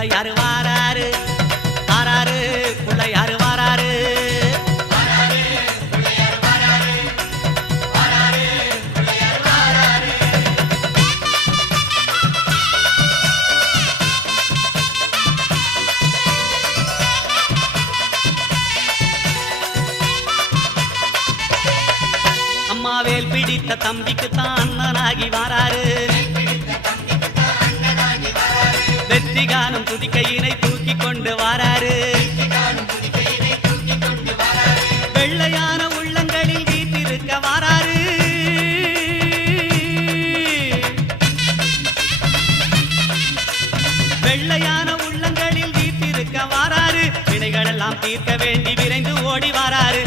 புள்ளையாரு வாராரு வாராரு புள்ளையாரு வாராரு அம்மாவேல் பிடித்த தம்பிக்கு தான் அண்ணனாகி வாராரு வெற்றி காணும் துதிக்கையினை தூக்கி கொண்டு வாராரு வெள்ளையான உள்ளங்களில் வீட்டிருக்க வாராரு வெள்ளையான உள்ளங்களில் வீட்டிருக்க வாராரு வினைகளெல்லாம் தீர்க்க வேண்டி விரைந்து ஓடி வாராரு